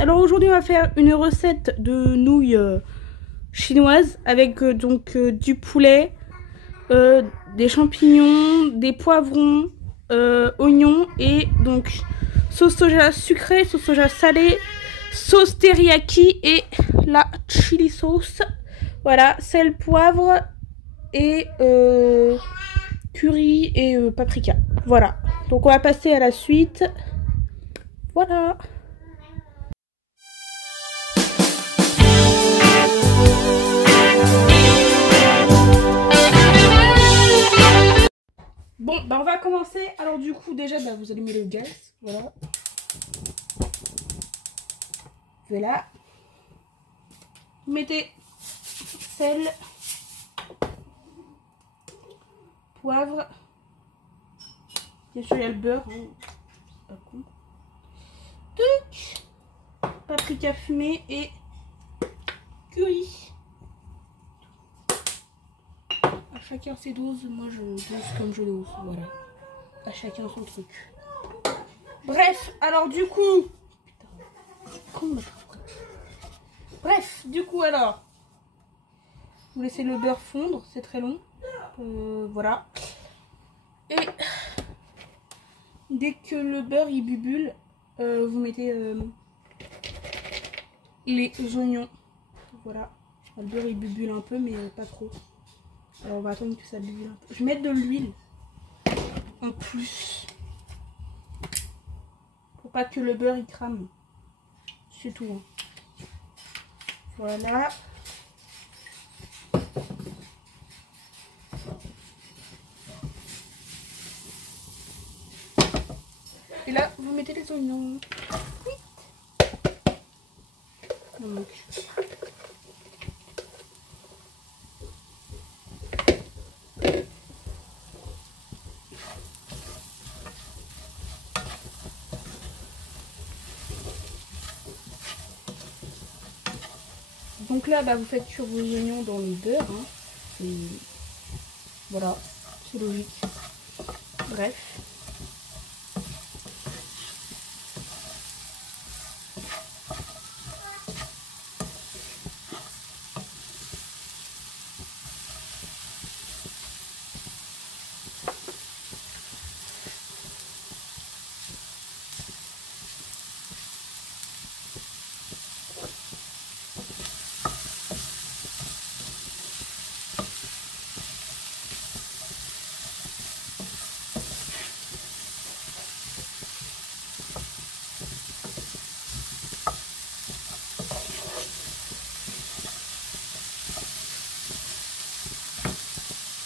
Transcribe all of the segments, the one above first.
Alors aujourd'hui on va faire une recette de nouilles chinoises avec du poulet, des champignons, des poivrons, oignons et donc sauce soja sucrée, sauce soja salée, sauce teriyaki et la chili sauce. Voilà, sel, poivre et curry et paprika. Voilà, donc on va passer à la suite. Voilà. Bon, bah on va commencer. Alors du coup déjà vous allumez le gaz, voilà. Voilà. Vous mettez sel, poivre, bien sûr il y a le beurre, hein. C'est pas con. Tuc, paprika fumé et curry. À chacun ses doses, moi je dose comme je dose, voilà. À chacun son truc. Bref, alors du coup... Putain, bref, du coup alors... Vous laissez le beurre fondre, c'est très long. Voilà. Et... Dès que le beurre il bubule, vous mettez les oignons. Voilà. Le beurre il bubule un peu, mais pas trop. Alors on va attendre que ça bubule un peu. Je vais mettre de l'huile en plus. Pour pas que le beurre il crame. C'est tout. Hein. Voilà. Et là, vous mettez les oignons. Donc. Donc là, vous faites cuire vos oignons dans le beurre. Hein. Voilà, c'est logique. Bref.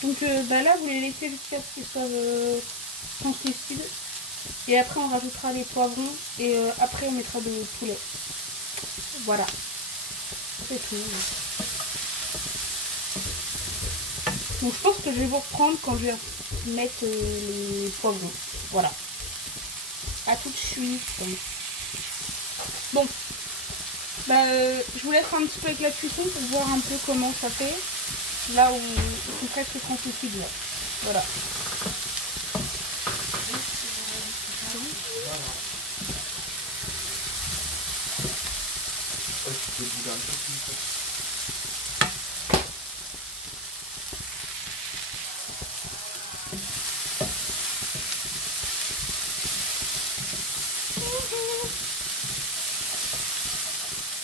Donc là, vous les laissez jusqu'à ce qu'ils soient translucides. Et après, on rajoutera les poivrons. Et après, on mettra du poulet. Voilà. C'est tout. Donc, je pense que je vais vous reprendre quand je vais mettre les poivrons. Voilà. À tout de suite. Bon. Je vous laisse un petit peu avec la cuisson pour voir un peu comment ça fait. Là où ils sont presque translucides. Voilà.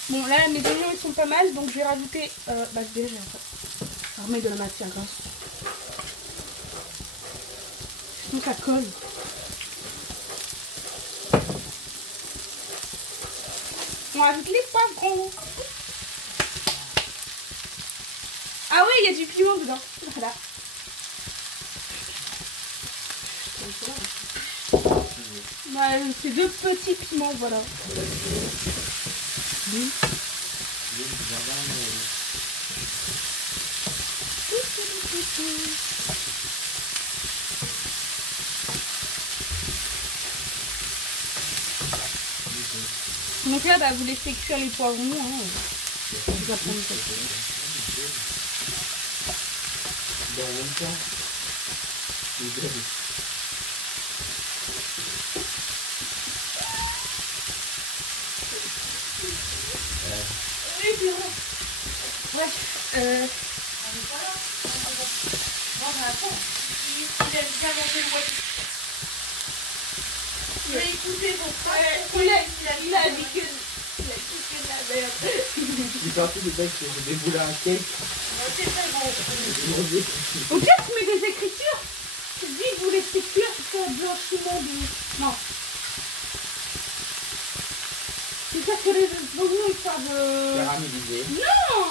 Bon là mes oignons ils sont pas mal, donc je vais rajouter déjà je remets de la matière grasse. Sinon ça colle. On rajoute les poivrons. Ah oui, il y a du piment dedans. Voilà. C'est deux petits piments, voilà. Donc là, vous laissez cuire les poivrons. Hein. Je vais prendre ça. En même temps, puis voilà. Ouais. Non, mais attends. Il aime bien manger le web. Il a écouté son frère. Il a dit que la merde. Il partit de ça que j'ai déboulé un cake. C'est très bon. Au pire, tu mets des écritures. Tu dis vous l'écriture, c'est un blanchiment de. Non. C'est ça que les bonbons ils savent. Caramélisé. Non.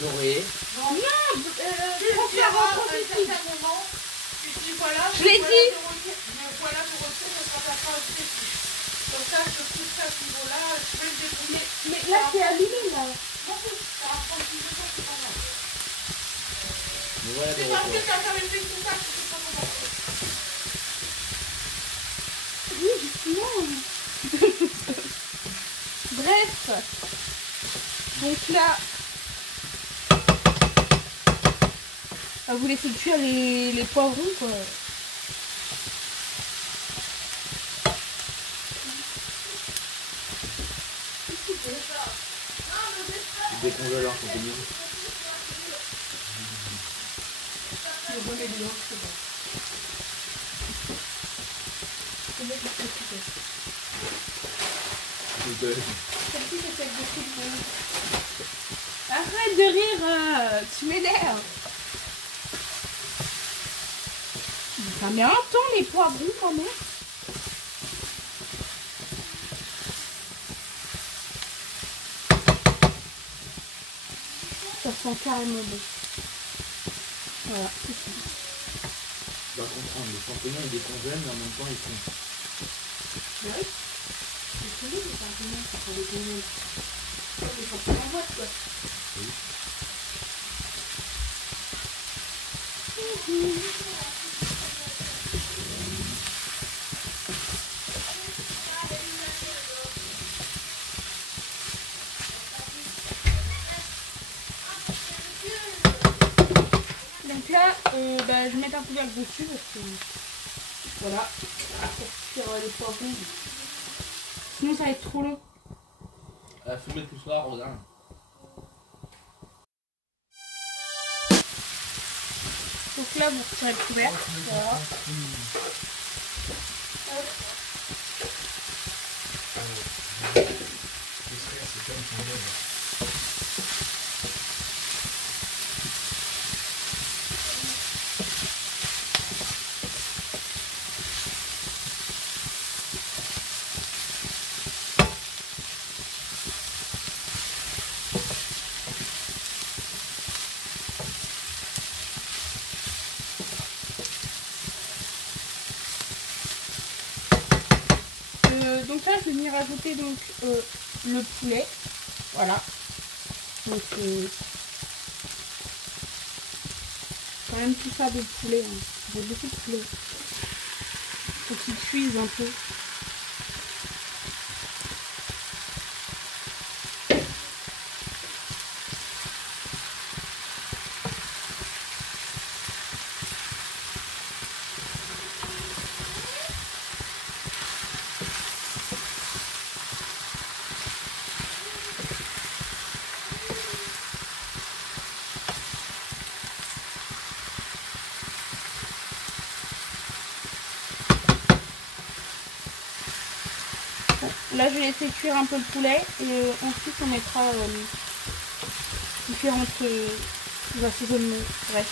Doré. Non. Transparent positif. À un moment, tu dis voilà. Je l'ai dit. Voilà pour retirer, ça sera pas un spécifique. Comme ça, je pousse à ce niveau-là, je vais le débrouiller. Mais là, c'est allumé là. M'en fous, ça va prendre plus de temps, c'est pas grave. Mais voilà des C'est parce que retours. t'as quand même fait tout ça, que c'est pas comment. Oui, justement. Bref. Donc là, vous laissez cuire les poivrons quoi. Décongelant, c'est bien. Arrête de rire, tu m'énerves. Ça met un temps les poivrons quand même. Ça sent carrément bon. Voilà, c'est ça. Tu dois comprendre, les champignons ils décongèlent mais en même temps ils font. Bah oui. C'est joli les champignons, ça prend des congèles. Les champignons en boîte quoi. Oui. Donc là, je vais mettre un couvercle dessus parce que voilà, pour cuire les poivrons. Sinon ça va être trop long. Fumer tout soir, regarde. Donc là, vous retirez le couvercle. Voilà. Donc là, je vais venir rajouter donc, le poulet. Voilà. Donc quand même tout ça de poulet. Hein. J'ai beaucoup de poulet. Faut qu'il cuise un peu. Là, je vais laisser cuire un peu le poulet et ensuite on mettra différentes assaisonnements. Bref.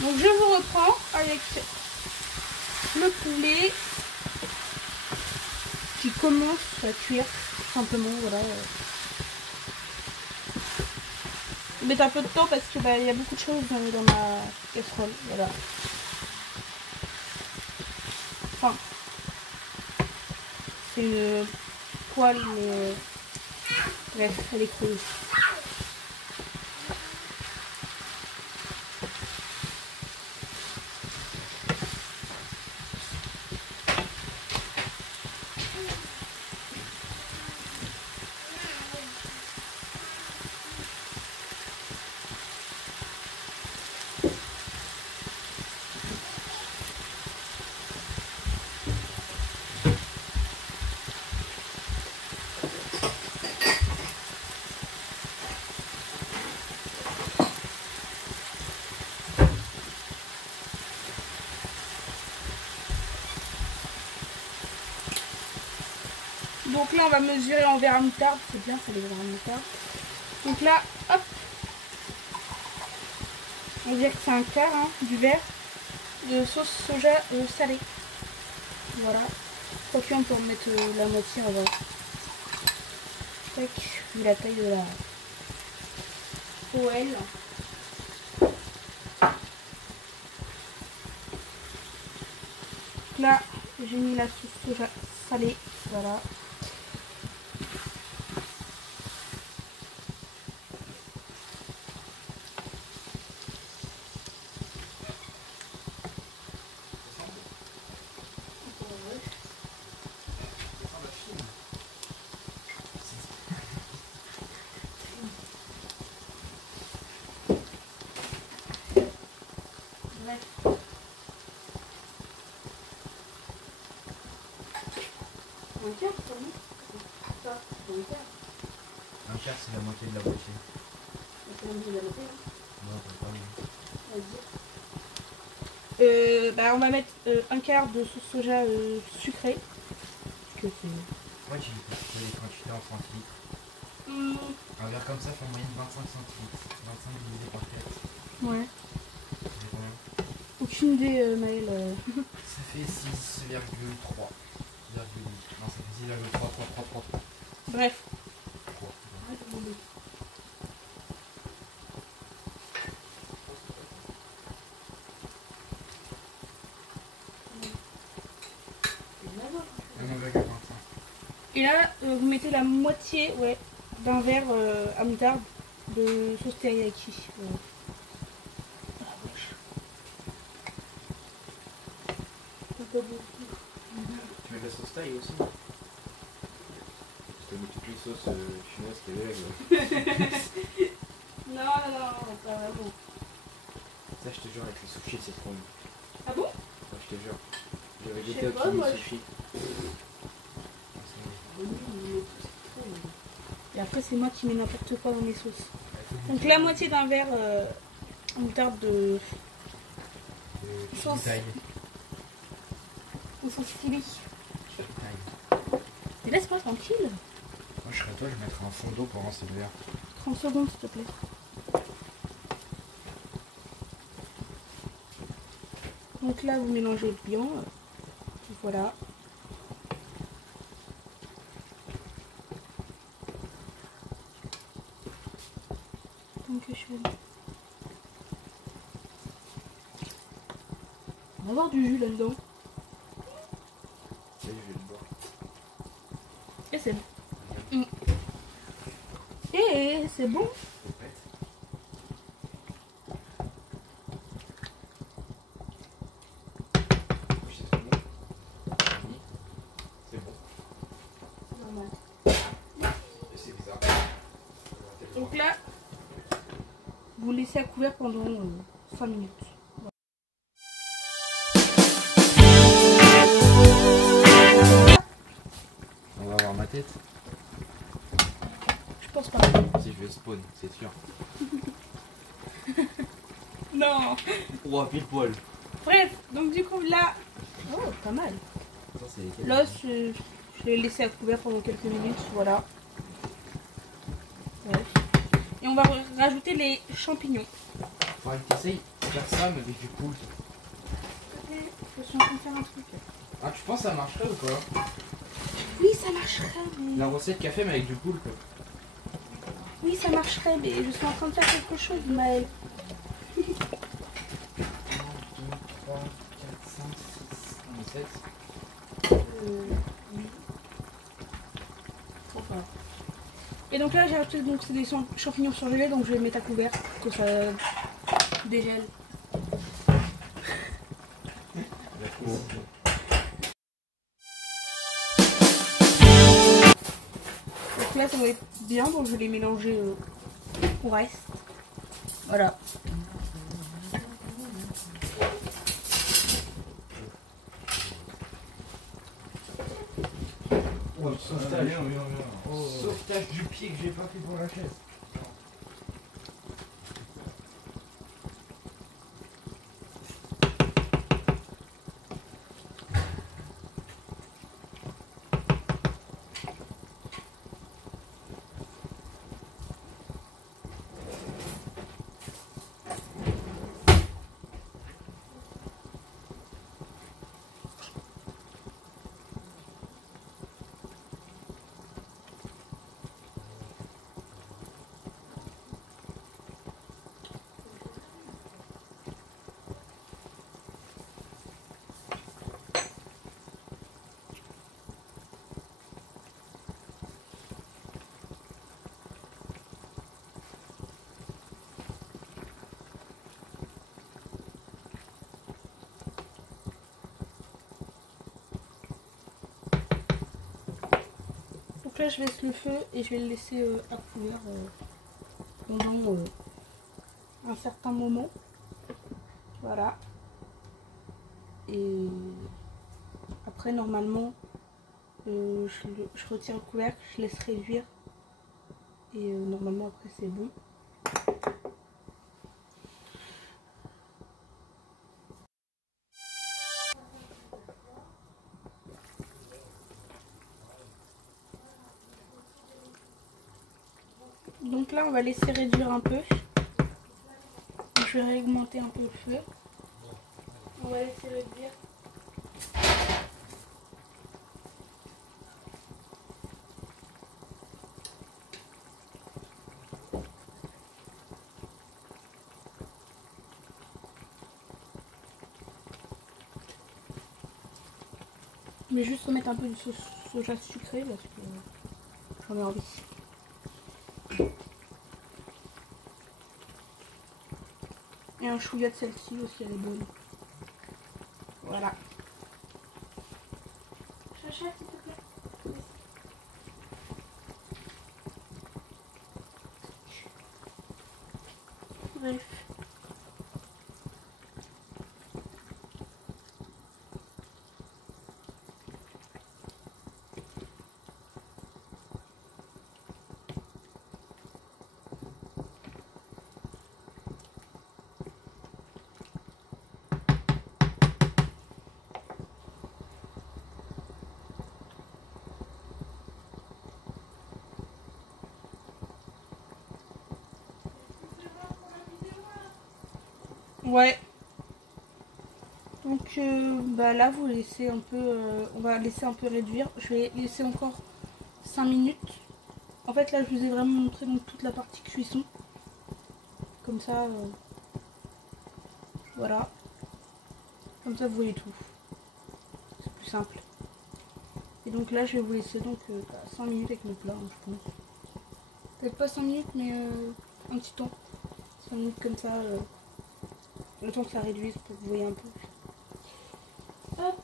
Donc je vous reprends avec le poulet qui commence à cuire, tout simplement, voilà. Je vais mettre un peu de temps parce que il y a beaucoup de choses dans ma casserole, voilà. Enfin, c'est une poêle, mais bref, elle est creuse. Donc là, on va mesurer en verre à moutarde. C'est bien, ça les verres à moutarde. Donc là, hop. On dirait que c'est un quart hein, du verre de sauce soja salée. Voilà. Quoique on peut en mettre la moitié en vrai. Tac, vu la taille de la poêle. Là, j'ai mis la sauce soja salée. Voilà. Un quart, c'est la moitié de la moitié. Non, Bah, on va mettre un quart de sauce soja sucrée. Que moi, j'ai fait les quantités en centilitres. Un verre comme ça fait en moyenne 25 centilitres. 25 divisé par 4. Ouais. Ça fait combien? Aucune idée, Maëlle. Ça fait 6,3. 6,8. Non, ça fait 6,3. Bref. Et là, vous mettez la moitié d'un verre à moutarde de sauce teriyaki. Tu mets de la sauce thaï aussi? Parce que tu mets toutes les sauces chinoises qui est Non, pas vraiment. Ça, je te jure, avec les sushis, c'est trop bon. Ah bon? Ouais, je te jure. J'avais Je goûté sais au pas, kimi moi, sushi. Et après, c'est moi qui mets n'importe quoi dans mes sauces. Donc la moitié d'un verre à moutarde de sauce. Ou sauce chili. Et laisse-moi tranquille. Moi, je serais toi, je mettrais un fond d'eau pendant ce verre. 30 secondes, s'il te plaît. Donc là, vous mélangez bien. Voilà. Donc je fais... On va avoir du jus là-dedans. Salut, je vais le boire. Et c'est bon. Et c'est bon. C'est bon. Normal. C'est bizarre. Donc là, vous laissez à couvert pendant 5 minutes. On va voir ma tête. Je pense pas. Si je vais spawn, c'est sûr. Non. Oh, pile poil. Bref, donc du coup là... Oh, pas mal. Ça, c'est lesquels? L'os, je l'ai laissé à couvert pendant quelques minutes, voilà. Ouais. Et on va rajouter les champignons. Faudrait que t'essayes de faire ça, mais avec du poulpe. Je suis en train de faire un truc. Ah, tu penses que ça marcherait ou quoi? Oui, ça marcherait, mais... La recette café, mais avec du poulpe. Oui, ça marcherait, mais je suis en train de faire quelque chose, Maëlle. 1, 2, 3, 4, 5, 6, 7. Oui. Enfin. Et donc là, j'ai rajouté donc c'est des champignons surgelés, donc je vais les mettre à couvert pour que ça dégèle. Donc là, ça va être bien, donc je vais les mélanger au reste. Voilà. Oh, sauvetage. Sauvetage du pied que j'ai pas fait pour la chaise. là je laisse le feu et je vais le laisser à couvert pendant un certain moment. Voilà. Et après normalement je retire le couvercle, je laisse réduire et normalement après c'est bon. Donc là on va laisser réduire un peu. Je vais réaugmenter un peu le feu. On va laisser réduire. Mais juste mettre un peu de sauce soja sucrée parce que j'en ai envie. Et un chouïa de celle-ci aussi, elle est bonne. Voilà. Chacha, s'il te plaît. Bref. Ouais. Donc bah là vous laissez un peu, on va laisser un peu réduire. Je vais laisser encore 5 minutes. En fait là je vous ai vraiment montré donc toute la partie cuisson. Comme ça, voilà. Comme ça vous voyez tout. C'est plus simple. Et donc là je vais vous laisser donc 5 minutes avec le plat, hein, je pense. Peut-être pas 5 minutes mais un petit temps. 5 minutes comme ça. Le temps que ça réduise pour que vous voyez un peu. Hop.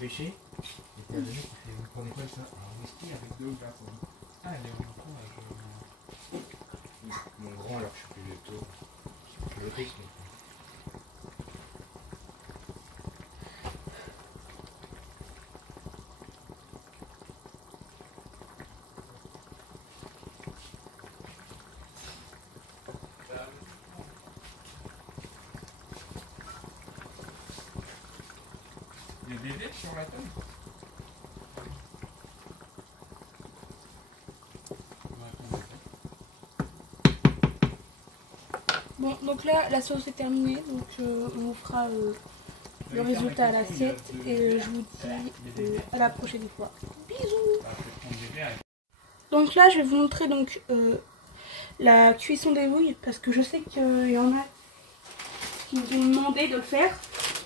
Pêcher. Et puis la deuxième, vous prenez quoi ça? Un whisky avec 2 glaces. Ah, elle est en grand avec mon grand, alors je suis plus tôt. Le rythme. Il y a des lettres sur la table. Bon, donc là, la sauce est terminée, donc on vous fera le résultat à l'assiette et je vous dis à la prochaine fois. Bisous. Donc là, je vais vous montrer donc la cuisson des nouilles parce que je sais qu'il y en a qui nous ont demandé de le faire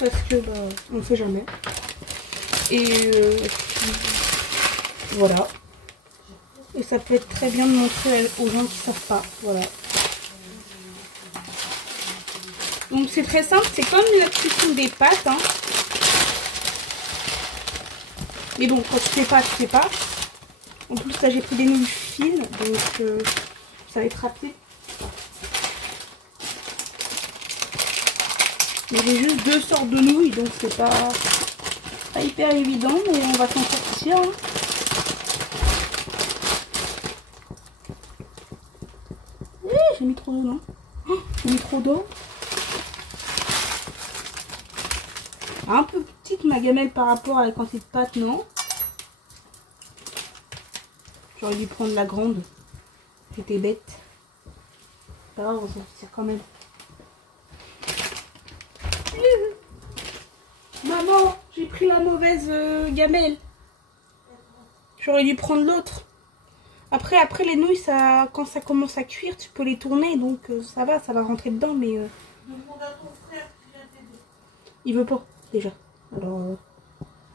parce que bah, on le fait jamais. Et voilà. Et ça peut être très bien de montrer aux gens qui savent pas. Voilà. Donc c'est très simple, c'est comme la cuisson des pâtes. Hein. Mais bon, quand tu fais pas, tu fais pas. En plus là j'ai pris des nouilles fines, donc ça va être rapide. Mais j'ai juste 2 sortes de nouilles, donc c'est pas hyper évident, mais on va s'en sortir. Hein. J'ai mis trop d'eau, non? J'ai mis trop d'eau. Un peu petite ma gamelle par rapport à la quantité de pâtes, non? J'aurais dû prendre la grande. J'étais bête. Pas grave, on s'en sortir quand même. Maman, j'ai pris la mauvaise gamelle. J'aurais dû prendre l'autre. Après les nouilles, ça, quand ça commence à cuire, tu peux les tourner, donc ça va rentrer dedans, mais... Demande à ton frère qui vient t'aider. Il veut pas, déjà. Alors...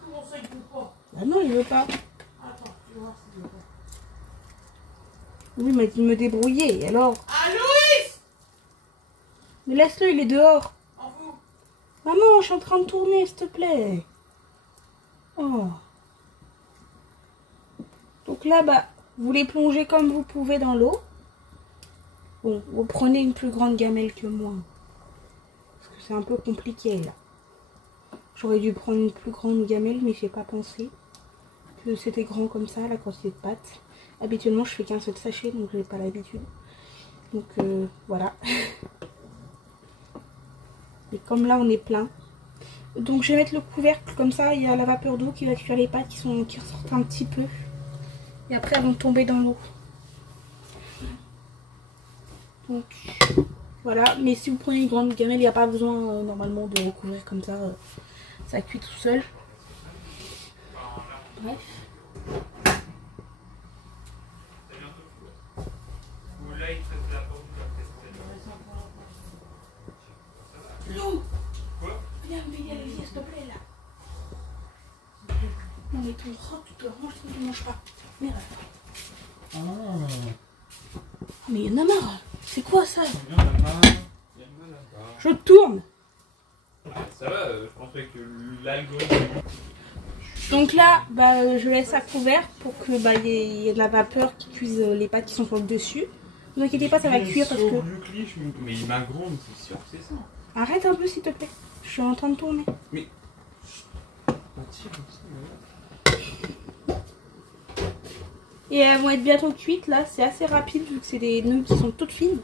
Comment ça, il veut pas? Ah non, il veut pas. Attends, tu vas voir s'il veut pas. Oui, il m'a dit de me débrouiller, et alors... Ah, Louis! Mais laisse-le, il est dehors. En vous. Maman, je suis en train de tourner, s'il te plaît. Oh. Donc là, bah, vous les plongez comme vous pouvez dans l'eau. Bon, vous prenez une plus grande gamelle que moi. Parce que c'est un peu compliqué, là. J'aurais dû prendre une plus grande gamelle, mais j'ai pas pensé que c'était grand comme ça, la quantité de pâtes. Habituellement, je fais qu'un seul sachet, donc j'ai pas l'habitude. Donc, voilà. Et comme là, on est plein. Donc, je vais mettre le couvercle, comme ça, il y a la vapeur d'eau qui va cuire les pâtes qui ressortent un petit peu. Et après, elles vont tomber dans l'eau. Donc, voilà. Mais si vous prenez une grande gamelle, il n'y a pas besoin, normalement, de recouvrir comme ça. Ça cuit tout seul. Bref. Lou, viens me régaler, s'il te plaît, là. Non, mais ton robe, tu te ranges, tu ne manges pas. Merde. Ah. Mais il y en a marre. C'est quoi ça? Il y en a marre. Je tourne. Ça va, je pensais que l'algorithme... Donc là, bah, je laisse à couvert pour que bah, y ait de la vapeur qui cuise les pâtes qui sont sur le dessus. Ne vous inquiétez pas, ça va cuire parce que... Mais il m'agronde, c'est sûr que c'est ça. Arrête un peu s'il te plaît. Je suis en train de tourner. Mais... Et elles vont être bientôt cuites là, c'est assez rapide vu que c'est des nouilles qui sont toutes fines.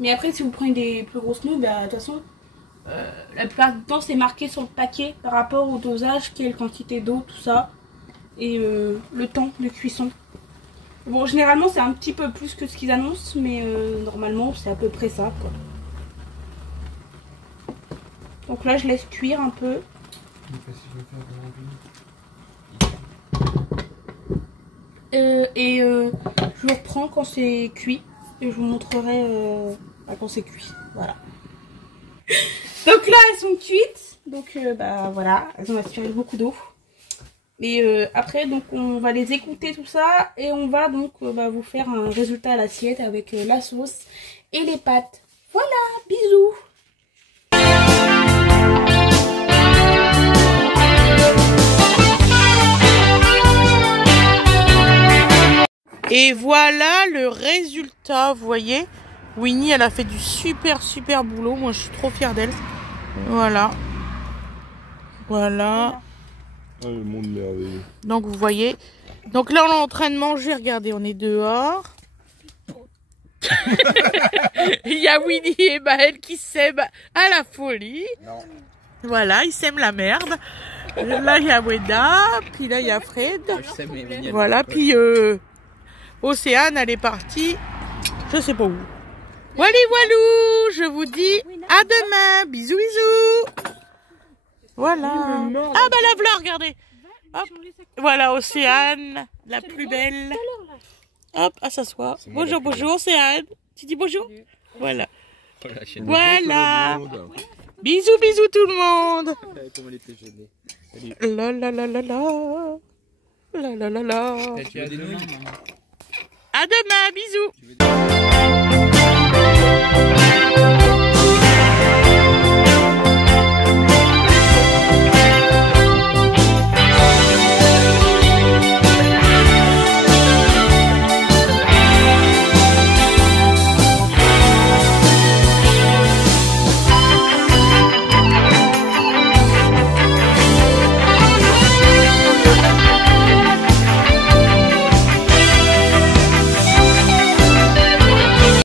Mais après si vous prenez des plus grosses nouilles, bah, de toute façon, la plupart du temps c'est marqué sur le paquet par rapport au dosage, quelle quantité d'eau, tout ça. Et le temps de cuisson. Bon, généralement c'est un petit peu plus que ce qu'ils annoncent, mais normalement c'est à peu près ça, quoi. Donc là je laisse cuire un peu. Je vous reprends quand c'est cuit et je vous montrerai quand c'est cuit. Voilà. Donc là elles sont cuites, donc bah voilà, elles ont aspiré beaucoup d'eau. Et après donc on va les écouter tout ça et on va donc vous faire un résultat à l'assiette avec la sauce et les pâtes. Voilà, bisous. Et voilà le résultat, vous voyez. Winnie, elle a fait du super boulot. Moi, je suis trop fière d'elle. Voilà. Voilà. Ah, le monde merveilleux. Donc, vous voyez. Donc là, on est en train de manger. Regardez, on est dehors. Il y a Winnie et Maël qui s'aiment à la folie. Non. Voilà, ils s'aiment la merde. Là, il y a Wenda. Puis là, il y a Fred. Voilà, puis... Océane, elle est partie, je sais pas où. Wally walou, je vous dis à demain. Bisous, bisous. Voilà. Ah bah la voilà, regardez. Hop. Voilà Océane, la plus belle. Hop, à s'asseoir. Bonjour, bonjour Océane. Tu dis bonjour? Voilà. Voilà. Bisous, bisous tout le monde. Comment elle était gênée. La la la la la. La la la la. À demain, bisous.